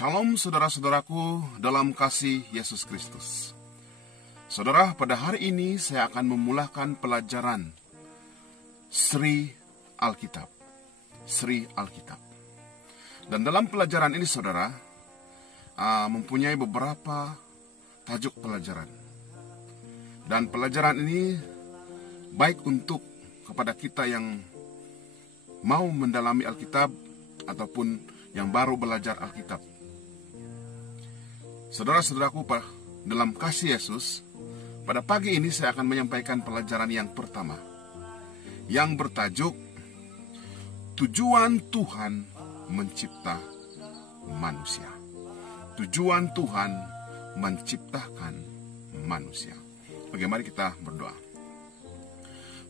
Shalom saudara-saudaraku dalam kasih Yesus Kristus. Saudara, pada hari ini saya akan memulakan pelajaran Sri Alkitab. Sri Alkitab. Dan dalam pelajaran ini saudara, mempunyai beberapa tajuk pelajaran. Dan pelajaran ini baik untuk kepada kita yang mau mendalami Alkitab ataupun yang baru belajar Alkitab. Saudara-saudaraku dalam kasih Yesus, pada pagi ini saya akan menyampaikan pelajaran yang pertama, yang bertajuk Tujuan Tuhan Mencipta Manusia. Tujuan Tuhan menciptakan manusia. Oke, mari kita berdoa.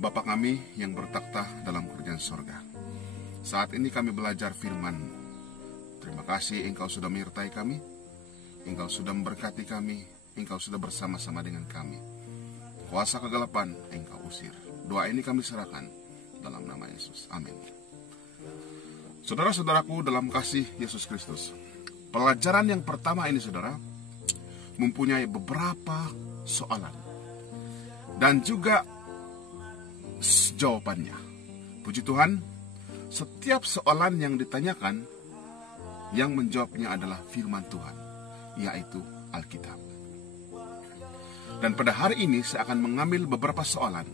Bapa kami yang bertakhta dalam kerajaan sorga, saat ini kami belajar firman. Terima kasih Engkau sudah menyertai kami, Engkau sudah memberkati kami, Engkau sudah bersama-sama dengan kami. Kuasa kegelapan Engkau usir. Doa ini kami serahkan dalam nama Yesus. Amin. Saudara-saudaraku dalam kasih Yesus Kristus, pelajaran yang pertama ini saudara mempunyai beberapa soalan dan juga jawabannya. Puji Tuhan, setiap soalan yang ditanyakan, yang menjawabnya adalah firman Tuhan, yaitu Alkitab. Dan pada hari ini saya akan mengambil beberapa soalan,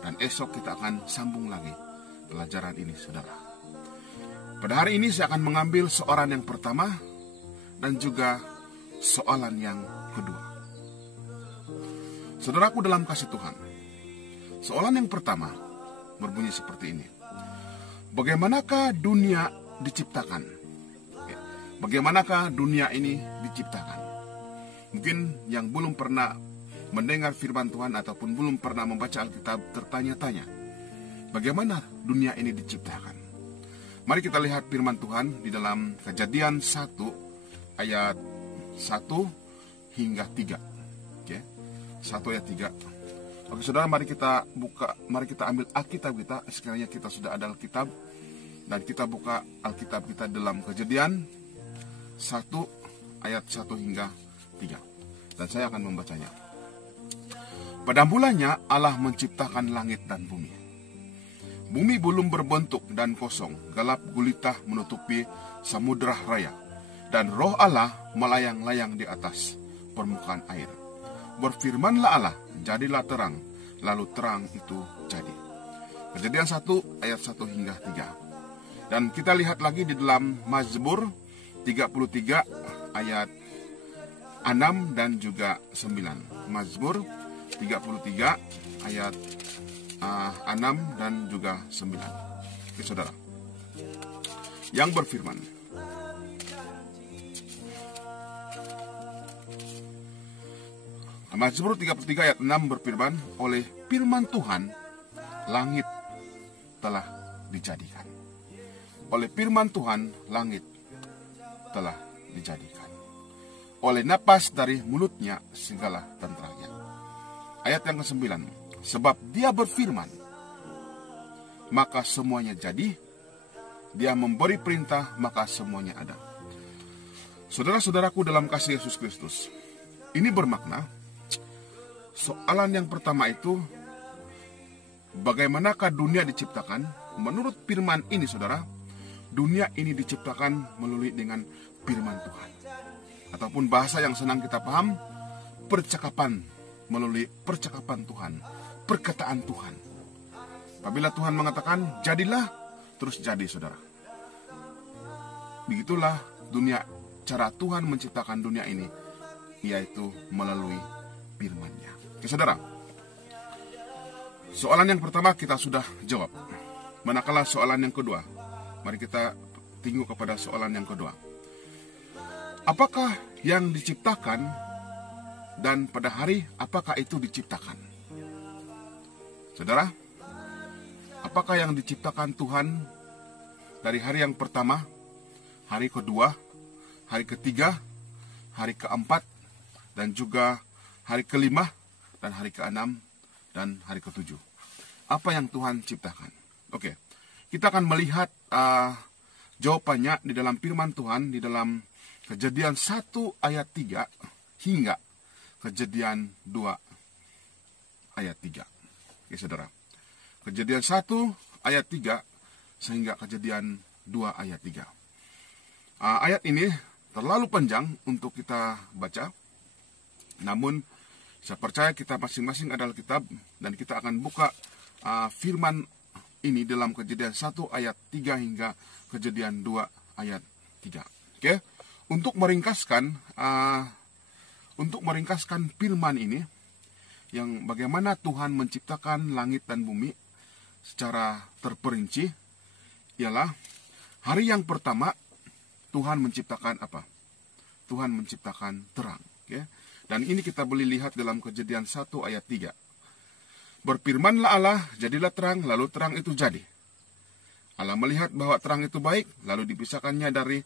dan esok kita akan sambung lagi pelajaran ini saudara. Pada hari ini saya akan mengambil soalan yang pertama dan juga soalan yang kedua. Saudaraku dalam kasih Tuhan, soalan yang pertama berbunyi seperti ini. Bagaimanakah dunia diciptakan? Bagaimanakah dunia ini diciptakan? Mungkin yang belum pernah mendengar firman Tuhan ataupun belum pernah membaca Alkitab tertanya-tanya, bagaimana dunia ini diciptakan? Mari kita lihat firman Tuhan di dalam Kejadian 1 ayat 1 hingga 3. Oke. 1 ayat 3. Oke, saudara, mari kita buka, mari kita ambil Alkitab kita. Sekiranya kita sudah ada Alkitab, dan kita buka Alkitab kita dalam Kejadian 1 ayat 1 hingga 3. Dan saya akan membacanya. Pada mulanya Allah menciptakan langit dan bumi. Bumi belum berbentuk dan kosong, gelap gulita menutupi samudera raya, dan roh Allah melayang-layang di atas permukaan air. Berfirmanlah Allah, jadilah terang, lalu terang itu jadi. Kejadian 1 ayat 1 hingga 3. Dan kita lihat lagi di dalam Mazmur 33 ayat 6 dan juga 9. Mazmur 33 ayat 6 dan juga 9. Oke, saudara, yang berfirman, Mazmur 33 ayat 6 berfirman, oleh firman Tuhan langit telah dijadikan. Oleh firman Tuhan langit telah dijadikan. Oleh napas dari mulutnya segala tenteranya. Ayat yang ke-9, sebab dia berfirman, maka semuanya jadi, dia memberi perintah, maka semuanya ada. Saudara-saudaraku dalam kasih Yesus Kristus, ini bermakna, soalan yang pertama itu, bagaimanakah dunia diciptakan? Menurut firman ini saudara, dunia ini diciptakan melalui dengan firman Tuhan. Ataupun bahasa yang senang kita paham, percakapan, melalui percakapan Tuhan, perkataan Tuhan. Apabila Tuhan mengatakan, jadilah, terus jadi saudara. Begitulah dunia, cara Tuhan menciptakan dunia ini, yaitu melalui firman-Nya. Oke, saudara, soalan yang pertama kita sudah jawab. Manakala soalan yang kedua? Mari kita tengok kepada soalan yang kedua. Apakah yang diciptakan dan pada hari apakah itu diciptakan? Saudara, apakah yang diciptakan Tuhan dari hari yang pertama, hari kedua, hari ketiga, hari keempat, dan juga hari kelima, dan hari keenam, dan hari ketujuh? Apa yang Tuhan ciptakan? Oke, kita akan melihat jawabannya di dalam firman Tuhan, di dalam Kejadian 1 ayat 3 hingga Kejadian 2 ayat 3. Oke, saudara. Kejadian 1 ayat 3 sehingga Kejadian 2 ayat 3. Ayat ini terlalu panjang untuk kita baca. Namun saya percaya kita masing-masing adalah kitab dan kita akan buka firman ini dalam Kejadian 1 ayat 3 hingga Kejadian 2 ayat 3. Oke. Untuk meringkaskan firman ini yang bagaimana Tuhan menciptakan langit dan bumi secara terperinci, ialah hari yang pertama Tuhan menciptakan apa? Tuhan menciptakan terang. Okay? Dan ini kita boleh lihat dalam Kejadian 1 ayat 3. Berfirmanlah Allah, jadilah terang, lalu terang itu jadi. Allah melihat bahwa terang itu baik, lalu dipisahkannya dari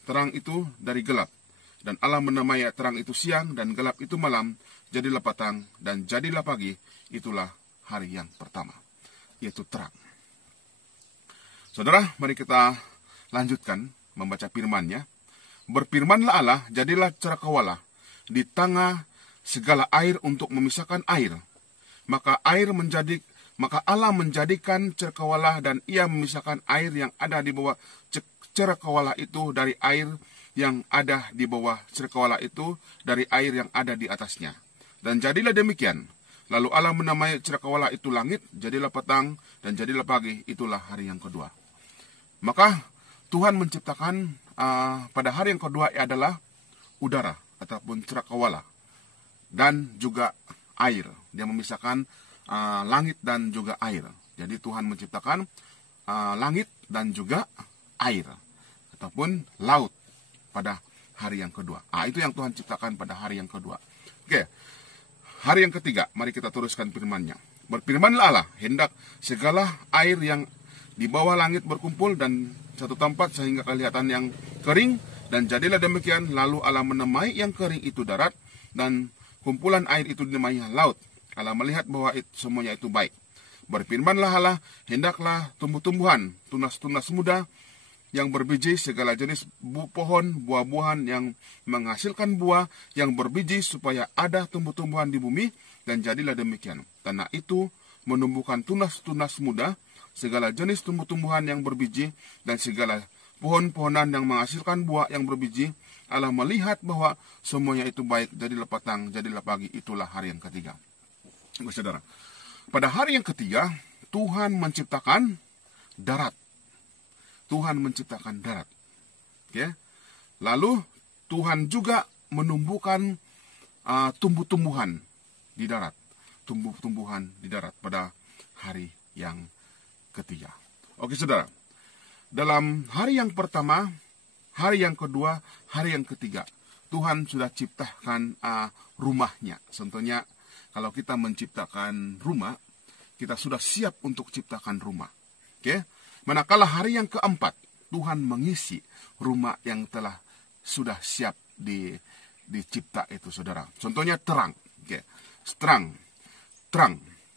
terang itu dari gelap. Dan Allah menamai terang itu siang dan gelap itu malam, jadilah petang dan jadilah pagi. Itulah hari yang pertama, yaitu terang. Saudara, mari kita lanjutkan membaca firman-Nya. Berfirmanlah Allah, jadilah cakrawala di tengah segala air untuk memisahkan air. Maka Allah menjadikan cakrawala dan ia memisahkan air yang ada di bawah cakrawala itu dari air yang ada di bawah cakrawala itu dari air yang ada di atasnya. Dan jadilah demikian. Lalu Allah menamai cakrawala itu langit, jadilah petang dan jadilah pagi. Itulah hari yang kedua. Maka Tuhan menciptakan pada hari yang kedua adalah udara ataupun cakrawala dan juga air. Dia memisahkan langit dan juga air. Jadi Tuhan menciptakan langit dan juga air ataupun laut pada hari yang kedua. Itu yang Tuhan ciptakan pada hari yang kedua. Oke. Hari yang ketiga, mari kita teruskan firman-Nya. Berfirmanlah Allah, hendak segala air yang di bawah langit berkumpul dan satu tempat sehingga kelihatan yang kering, dan jadilah demikian. Lalu Allah menamai yang kering itu darat, dan kumpulan air itu dinamai laut. Allah melihat bahwa semuanya itu baik. Berfirmanlah Allah, hendaklah tumbuh-tumbuhan, tunas-tunas muda, yang berbiji, segala jenis pohon, buah-buahan yang menghasilkan buah yang berbiji, supaya ada tumbuh-tumbuhan di bumi, dan jadilah demikian. Tanah itu menumbuhkan tunas-tunas muda, segala jenis tumbuh-tumbuhan yang berbiji, dan segala pohon-pohonan yang menghasilkan buah yang berbiji. Allah melihat bahwa semuanya itu baik, jadilah petang, jadilah pagi. Itulah hari yang ketiga. Saudara, pada hari yang ketiga, Tuhan menciptakan darat. Tuhan menciptakan darat. Okay? Lalu Tuhan juga menumbuhkan tumbuh-tumbuhan di darat. Tumbuh-tumbuhan di darat pada hari yang ketiga. Oke, saudara. Dalam hari yang pertama, hari yang kedua, hari yang ketiga, Tuhan sudah ciptakan rumahnya. Contohnya, kalau kita menciptakan rumah, kita sudah siap untuk ciptakan rumah. Oke? Manakala hari yang keempat, Tuhan mengisi rumah yang telah sudah siap dicipta itu, saudara. Contohnya terang. Oke. Terang.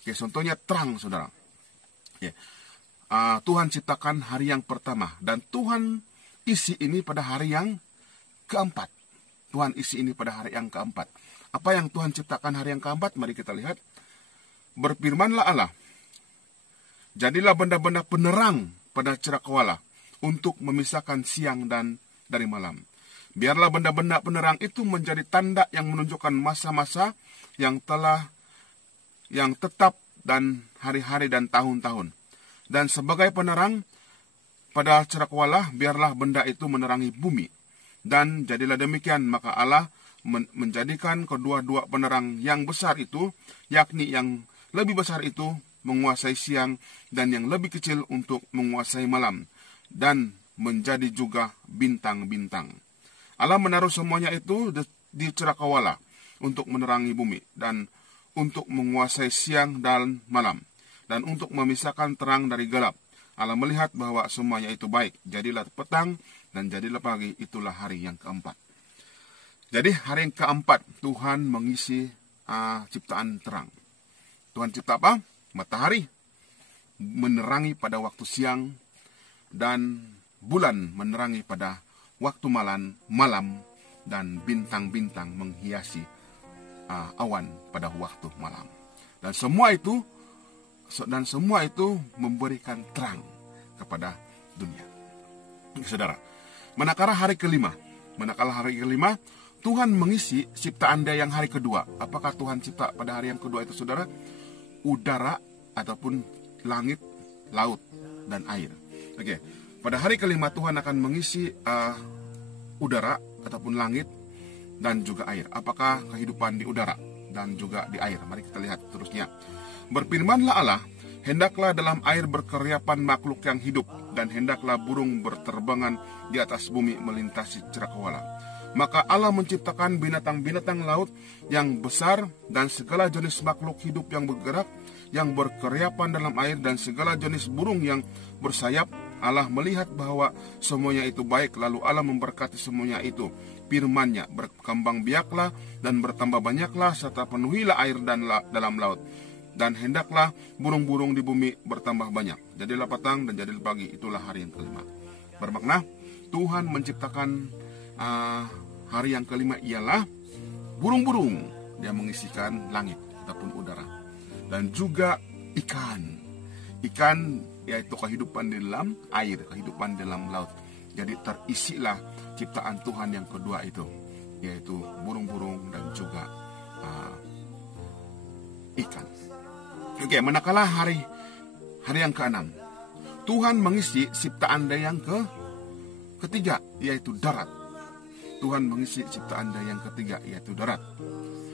Oke, contohnya terang, saudara. Oke. Tuhan ciptakan hari yang pertama, dan Tuhan isi ini pada hari yang keempat. Tuhan isi ini pada hari yang keempat. Apa yang Tuhan ciptakan hari yang keempat? Mari kita lihat. Berfirmanlah Allah, jadilah benda-benda penerang pada cakrawala untuk memisahkan siang dan dari malam. Biarlah benda-benda penerang itu menjadi tanda yang menunjukkan masa-masa yang tetap dan hari-hari dan tahun-tahun. Dan sebagai penerang pada cakrawala, biarlah benda itu menerangi bumi. Dan jadilah demikian, maka Allah menjadikan kedua-dua penerang yang besar itu, yakni yang lebih besar itu menguasai siang, dan yang lebih kecil untuk menguasai malam, dan menjadi juga bintang-bintang. Allah menaruh semuanya itu di cakrawala untuk menerangi bumi, dan untuk menguasai siang dan malam, dan untuk memisahkan terang dari gelap. Allah melihat bahwa semuanya itu baik. Jadilah petang dan jadilah pagi. Itulah hari yang keempat. Jadi hari yang keempat Tuhan mengisi ciptaan terang. Tuhan cipta apa? Matahari menerangi pada waktu siang, dan bulan menerangi pada waktu malam dan bintang-bintang menghiasi awan pada waktu malam. Dan semua itu memberikan terang kepada dunia. Saudara, manakala hari kelima Tuhan mengisi ciptaan Dia yang hari kedua. Apakah Tuhan cipta pada hari yang kedua itu, saudara? Udara ataupun langit, laut, dan air. Oke, pada hari kelima Tuhan akan mengisi udara ataupun langit dan juga air. Apakah kehidupan di udara dan juga di air? Mari kita lihat terusnya. Berfirmanlah Allah, hendaklah dalam air berkeriapan makhluk yang hidup, dan hendaklah burung berterbangan di atas bumi melintasi cakrawala. Maka Allah menciptakan binatang-binatang laut yang besar dan segala jenis makhluk hidup yang bergerak, yang berkeriapan dalam air, dan segala jenis burung yang bersayap. Allah melihat bahwa semuanya itu baik, lalu Allah memberkati semuanya itu. Firman-Nya, berkembang biaklah dan bertambah banyaklah, serta penuhilah air dan dalam laut. Dan hendaklah burung-burung di bumi bertambah banyak. Jadilah petang dan jadilah pagi, itulah hari yang kelima. Bermakna Tuhan menciptakan hari yang kelima ialah burung-burung. Dia mengisikan langit ataupun udara. Dan juga ikan yaitu kehidupan di dalam air, kehidupan di dalam laut. Jadi terisilah ciptaan Tuhan yang kedua itu, yaitu burung-burung dan juga ikan. Oke, manakala hari yang keenam, Tuhan mengisi ciptaan Dia yang ketiga, yaitu darat. Tuhan mengisi ciptaan Dia yang ketiga, yaitu darat.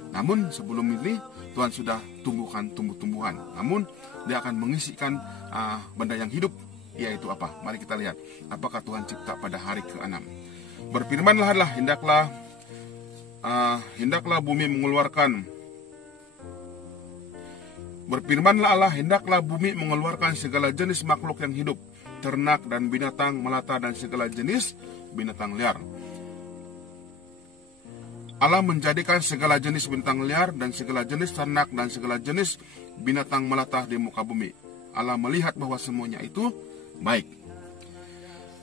Namun sebelum ini Tuhan sudah tumbuhkan tumbuh-tumbuhan. Namun Dia akan mengisikan benda yang hidup, yaitu apa? Mari kita lihat apakah Tuhan cipta pada hari ke-6. Berfirmanlah Allah, hendaklah bumi mengeluarkan segala jenis makhluk yang hidup, ternak dan binatang melata dan segala jenis binatang liar. Allah menjadikan segala jenis binatang liar dan segala jenis ternak dan segala jenis binatang melata di muka bumi. Allah melihat bahwa semuanya itu baik.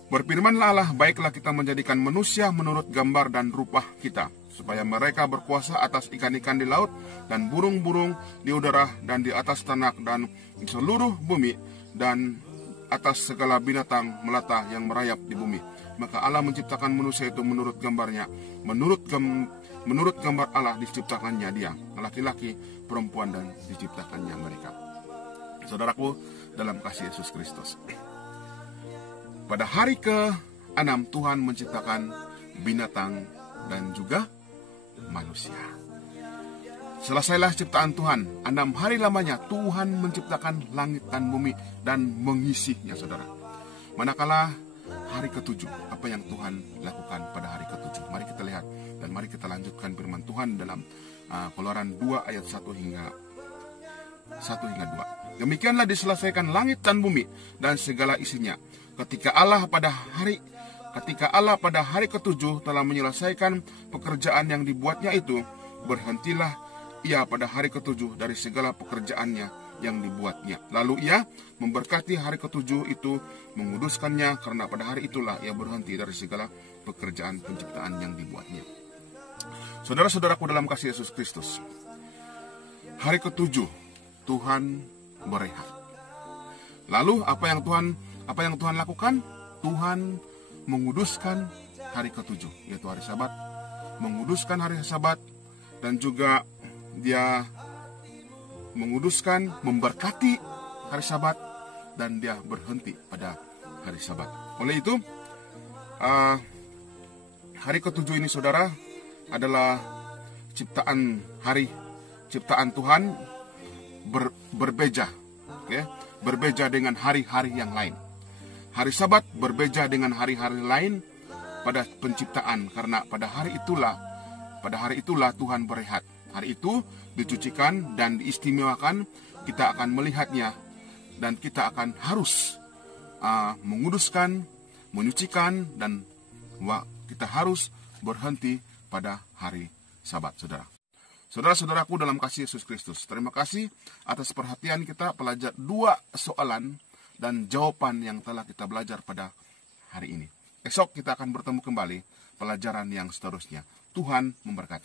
Berfirmanlah Allah, baiklah kita menjadikan manusia menurut gambar dan rupa kita, supaya mereka berkuasa atas ikan-ikan di laut dan burung-burung di udara dan di atas ternak dan di seluruh bumi dan atas segala binatang melata yang merayap di bumi. Maka Allah menciptakan manusia itu menurut gambarnya, menurut gambar Allah diciptakannya dia, laki-laki, perempuan, dan diciptakannya mereka. Saudaraku dalam kasih Yesus Kristus, pada hari ke-6 Tuhan menciptakan binatang dan juga manusia. Selesailah ciptaan Tuhan, 6 hari lamanya Tuhan menciptakan langit dan bumi dan mengisinya, saudara. Manakala hari ke-7, apa yang Tuhan lakukan pada hari ke-7? Mari kita lihat dan mari kita lanjutkan firman Tuhan dalam Keluaran 2 ayat 1 hingga 2. Demikianlah diselesaikan langit dan bumi dan segala isinya. Ketika Allah pada hari ke-7 telah menyelesaikan pekerjaan yang dibuatnya itu, berhentilah ia pada hari ke-7 dari segala pekerjaannya yang dibuatnya. Lalu ia memberkati hari ke-7 itu, menguduskannya, karena pada hari itulah ia berhenti dari segala pekerjaan penciptaan yang dibuatnya. Saudara-saudaraku dalam kasih Yesus Kristus, hari ke-7 Tuhan berehat. Lalu apa yang Tuhan lakukan? Tuhan menguduskan hari ke-7, yaitu hari Sabat, menguduskan hari Sabat, dan juga Dia menguduskan, memberkati hari Sabat, dan Dia berhenti pada hari Sabat. Oleh itu, hari ke-7 ini, saudara, adalah ciptaan Tuhan berbeda, berbeda dengan hari-hari yang lain. Hari Sabat berbeda dengan hari-hari lain pada penciptaan, karena pada hari itulah Tuhan berehat. Hari itu dicucikan dan diistimewakan, kita akan melihatnya dan kita akan harus menguduskan, menyucikan, dan kita harus berhenti pada hari Sabat, saudara. Saudara-saudaraku dalam kasih Yesus Kristus, terima kasih atas perhatian kita belajar 2 soalan dan jawaban yang telah kita belajar pada hari ini. Esok kita akan bertemu kembali pelajaran yang seterusnya. Tuhan memberkati.